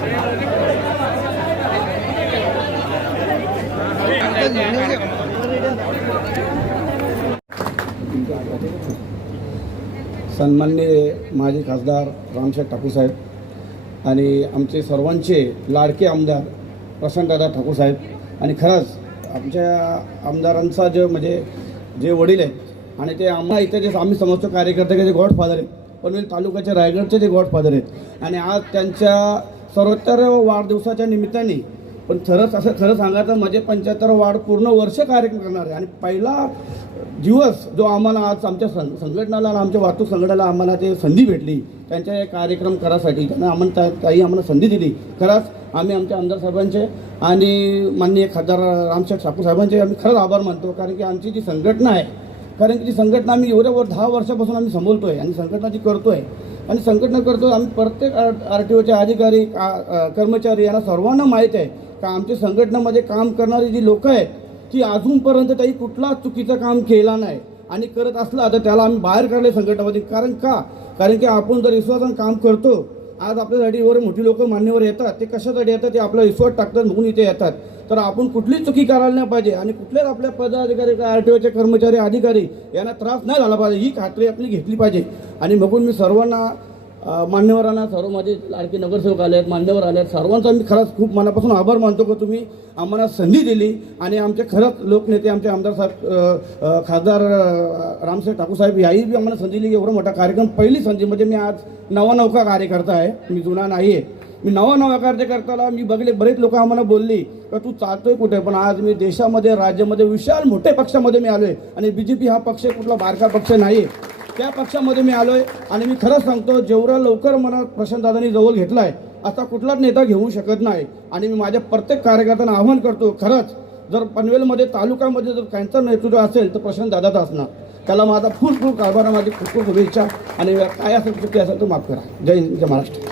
सन्माननीय माजी खासदार रामशेठ ठाकूरसाहेब आणि आमचे सर्वांचे लाडके आमदार प्रशांतदादा ठाकूरसाहेब आणि खरंच आमच्या आमदारांचा जे वडील आहेत आणि ते आम्हाला इथे जे आम्ही समजतो कार्यकर्ते जे गॉडफादर आहेत, पनवेल तालुक्याच्या रायगडचे जे गॉडफादर आहेत आणि आज त्यांच्या 74व्या वाढदिवसाच्या निमित्ताने पण खरं सांगायचं म्हणजे 75 वाढ पूर्ण वर्ष कार्यक्रम करणार आहे आणि पहिला दिवस जो आम्हाला आज आमच्या संघटनाला आमच्या वाहतूक संघटनाला आम्हाला ते संधी भेटली त्यांच्या कार्यक्रम करासाठी त्यांना आम्हाला संधी दिली. खरंच आम्ही आमच्या आमदार साहेबांचे आणि माननीय खासदार रामशेठ ठाकूर साहेबांचे आम्ही खरंच आभार मानतो. कारण की आमची जी संघटना आहे, कारण की ती संघटना आम्ही एवढ्या 10 वर्षापासून आम्ही संभोलतो आहे आणि संघटना जी करतो आहे आणि संघटना करतो आम्ही प्रत्येक RTOचे अधिकारी कर्मचारी यांना सर्वांना माहीत आहे का आमच्या संघटनेमध्ये काम करणारी जी लोक आहेत ती अजूनपर्यंत काही कुठला चुकीचं काम केला नाही आणि करत असला तर त्याला आम्ही बाहेर काढले संघटनेमध्ये. कारण की आपण जर विश्वासानं काम करतो, आज आपल्यासाठी एवढे मोठी लोक मान्यवर येतात, ते कशासाठी येतात, ते आपला विश्वास टाकतात म्हणून इथे येतात. तर आपण कुठलीच चुकी करायला नाही पाहिजे आणि कुठल्याच आपल्या पदाधिकारी RTOचे कर्मचारी अधिकारी यांना त्रास नाही झाला पाहिजे ही खात्री आपली घेतली पाहिजे. आणि बघून मी सर्वांना मान्यवरांना, सर्व माझे लाडके नगरसेवक आले आहेत, मान्यवर आले आहेत, सर्वांचा मी खरंच खूप मनापासून आभार मानतो की तुम्ही आम्हाला संधी दिली आणि आमचे खरंच लोकनेते आमचे आमदार साहेब खासदार रामशेठ ठाकूर साहेब याही बी आम्हाला संधी दिली. एवढा मोठा कार्यक्रम पहिली संधी म्हणजे मी आज नवा कार्यकर्ता आहे, मी जुना नाही आहे. मी नवा कार्यकर्त्याला मी बघले बरेच लोक आम्हाला बोलली का तू चालतोय कुठे, पण आज मी देशामध्ये राज्यामध्ये विशाल मोठ्या पक्षामध्ये मी आलो आहे आणि BJP हा पक्ष कुठला बारका पक्ष नाही आहे, त्या पक्षामध्ये मी आलो आहे. आणि मी खरंच सांगतो जेवढं लवकर मला प्रशांतदादांनी जवळ घेतला आहे असा कुठलाच नेता घेऊ शकत नाही. आणि मी माझ्या प्रत्येक कार्यकर्त्यांना आव्हान करतो, खरंच जर पनवेलमध्ये तालुक्यामध्ये जर त्यांचं नेतृत्व असेल तर प्रशांतदादाच असणार. त्याला माझा खूप कारभार, माझी खूप शुभेच्छा आणि काय असेल चुकी असेल तर माफ करा. जय हिंद, जय महाराष्ट्र.